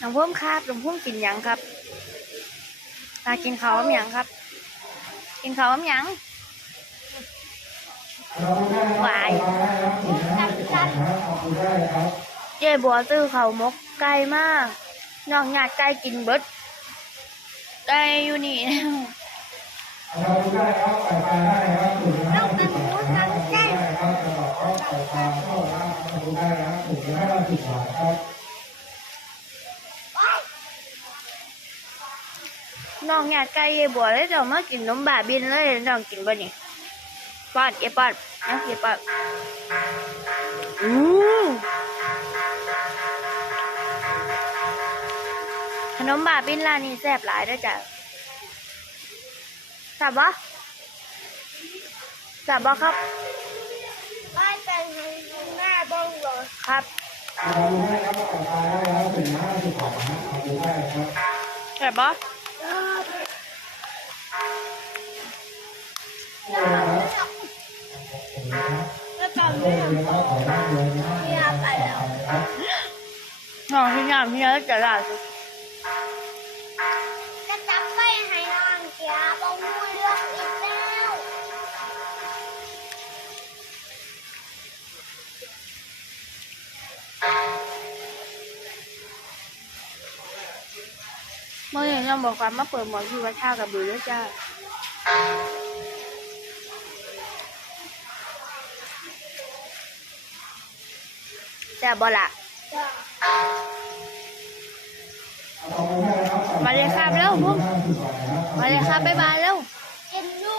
น้องพุ่มครับน้องพุ่มกินหยังครับตากินข้าวกับหยังครับ กินข้าวกับหยังหวายเย่บัวซื้อข้าวหมกไก่มากน้องอยากไก่กินเบิดไก่อยู่นี่ต้องเป็นหมูสังเส้น น้องอยากไก่เย่บัวเลยเดี๋ยวมากินนมบาบินเลยน้องกินบ่นี่ป้อนเย่ป้อนนะเย่ป้อนอู้ขนมบาบินร้านนี้แซ่บหลายเด้วยจ้ะแซ่บบ่แซ่บบ่ครับไม่เป็นหน้าบ้องเลยครับแซ่บบ่ แล้วตอนนี้เเมื่ออย่างน้องบอกความมาเปิดหมอนที่วัดท่ากับบือแล้วจ้าแซ่บบ่ล่ะมาเลยครับแล้วพุ่มมาเลยครับบ๊ายบายแล้วกินดู